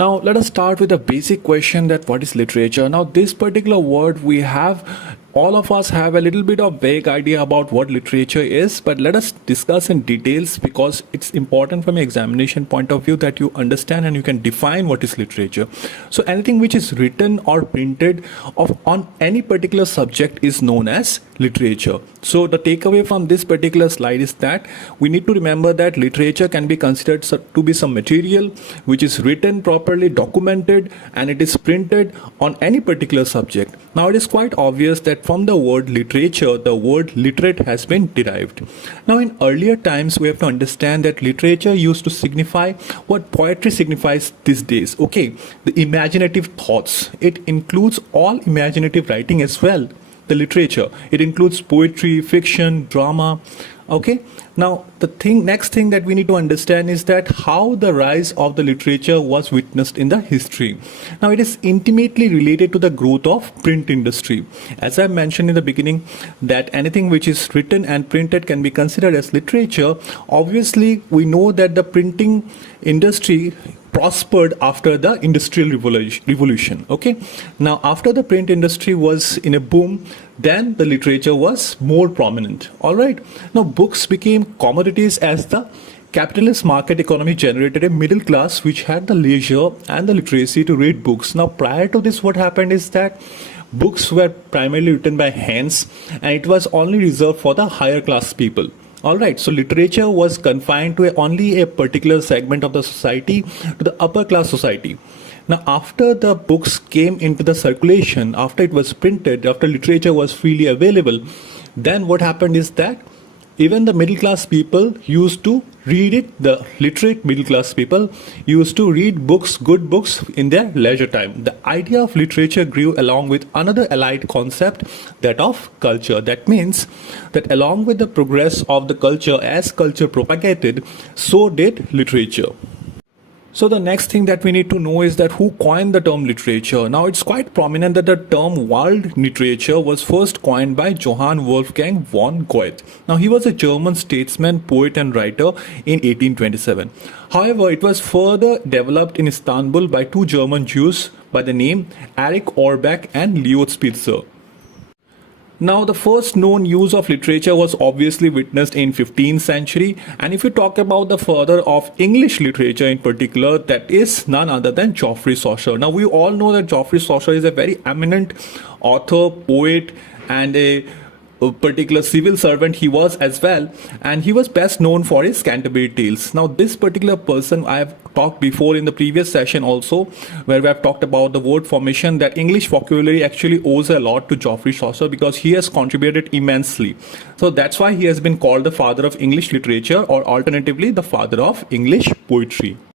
Now let us start with a basic question that what is literature? Now this particular word we have, all of us have a little bit of vague idea about what literature is, but let us discuss in details because it's important from an examination point of view that you understand and you can define what is literature. So anything which is written or printed on any particular subject is known as literature. So the takeaway from this particular slide is that we need to remember that literature can be considered to be some material which is written, properly documented, and it is printed on any particular subject. Now it is quite obvious that from the word literature, the word literate has been derived. Now in earlier times, we have to understand that literature used to signify what poetry signifies these days. Okay, the imaginative thoughts. It includes all imaginative writing as well. The literature. It includes poetry, fiction, drama. Okay. Now the next thing that we need to understand is that how the rise of the literature was witnessed in the history. Now it is intimately related to the growth of print industry. As I mentioned in the beginning, that anything which is written and printed can be considered as literature. Obviously, we know that the printing industry prospered after the industrial revolution. Okay, now after the print industry was in a boom, then the literature was more prominent. All right, now books became commodities as the capitalist market economy generated a middle class which had the leisure and the literacy to read books. Now prior to this, what happened is that books were primarily written by hands and it was only reserved for the higher class people. Alright, so literature was confined to only a particular segment of the society, to the upper class society. Now after the books came into the circulation, after it was printed, after literature was freely available, then what happened is that even the middle class people used to read it. The literate middle class people used to read books, good books, in their leisure time. The idea of literature grew along with another allied concept, that of culture. That means that along with the progress of the culture, as culture propagated, so did literature. So the next thing that we need to know is that who coined the term literature. Now it's quite prominent that the term world literature was first coined by Johann Wolfgang von Goethe. Now he was a German statesman, poet and writer in 1827. However, it was further developed in Istanbul by two German Jews by the name Erich Orbach and Leo Spitzer. Now the first known use of literature was obviously witnessed in 15th century, and if you talk about the father of English literature in particular, that is none other than Geoffrey Chaucer. Now we all know that Geoffrey Chaucer is a very eminent author, poet, and a particular civil servant he was as well, and he was best known for his Canterbury Tales. Now this particular person, I have talked before in the previous session also, where we have talked about the word formation, that English vocabulary actually owes a lot to Geoffrey Chaucer because he has contributed immensely. So that's why he has been called the father of English literature, or alternatively the father of English poetry.